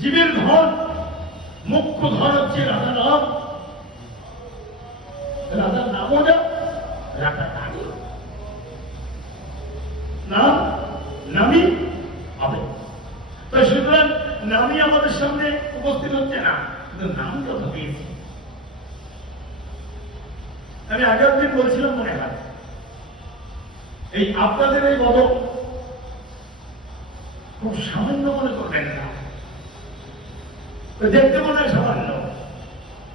জীবের ধন, মুখ্য ধন হচ্ছে রাধা নাম। রাধার নামও যা, রাধা নামই নাম, নামই হবে। তো সুতরাং নামই আমাদের সামনে উপস্থিত হচ্ছে না, কিন্তু নাম যত পেয়েছি। আমি আগের দিন বলছিলাম মনে হয়, এই আপনাদের এই বদল খুব সামান্য মনে করবেন না। দেখতে মনে হয় সামান্য,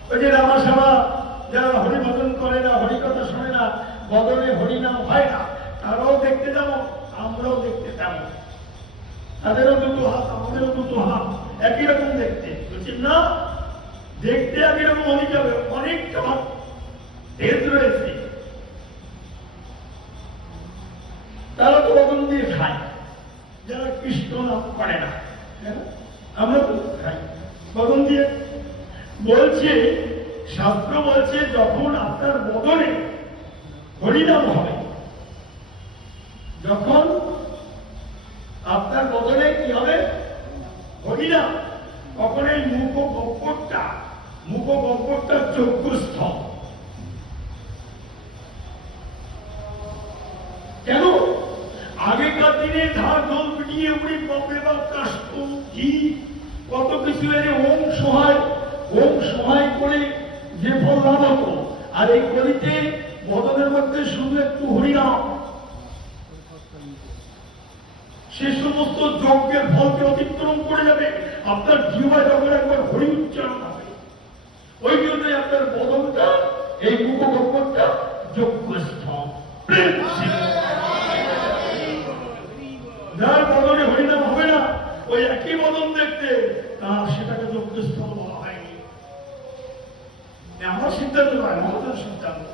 ওই যে রামা সামা যারা হরিভজন করে না, হরিকথা শোনে না, বদলে হরিনাম হয় না, তারাও দেখতে যাবো, আমরাও দেখতে যাবো। তাদেরও দুটো হাত, আমাদেরও দুটো হাত, একই রকম দেখতে। বলছেন না, দেখতে একই রকম হয়ে যাবে, অনেকটা ভেদ রয়েছে। তারা তো বদন দিয়ে খায়, যারা কৃষ্ণ নাম করে না, আমরা তো খাই বদন দিয়ে। বলছে শাস্ত্র বলছে, যখন আপনার বদনে হরিনাম হবে, যখন আপনার বদনে কি হবে হরিনাম, তখন এই মুখ গব্বরটা চক্ষুস্থ। কেন? আগেকার দিনে ধার জল পিটিয়ে উড়ে বাপরে বাপ কাষ্ট ঘি কত কিছু এনে ওম সহায় করে যে ফল লাভ হতো, আর এই কলিতে বদনের মধ্যে শুধু একটু হরিনাম, সে সমস্ত যজ্ঞের ফলকে অতিক্রম করে যাবে। আপনার জীবনে যখন একবার হরি উচ্চারণ হবে, ওই জন্যই আপনার বদনটা, এই মুখগব্বরটা যজ্ঞস্থ। যার বদনে হরিনাম হবে না, ওই একই বদন দেখতে, তার সেটাকে যজ্ঞস্থল বলা হয়নি। আমার সিদ্ধান্ত নয়, মহাজন সিদ্ধান্ত।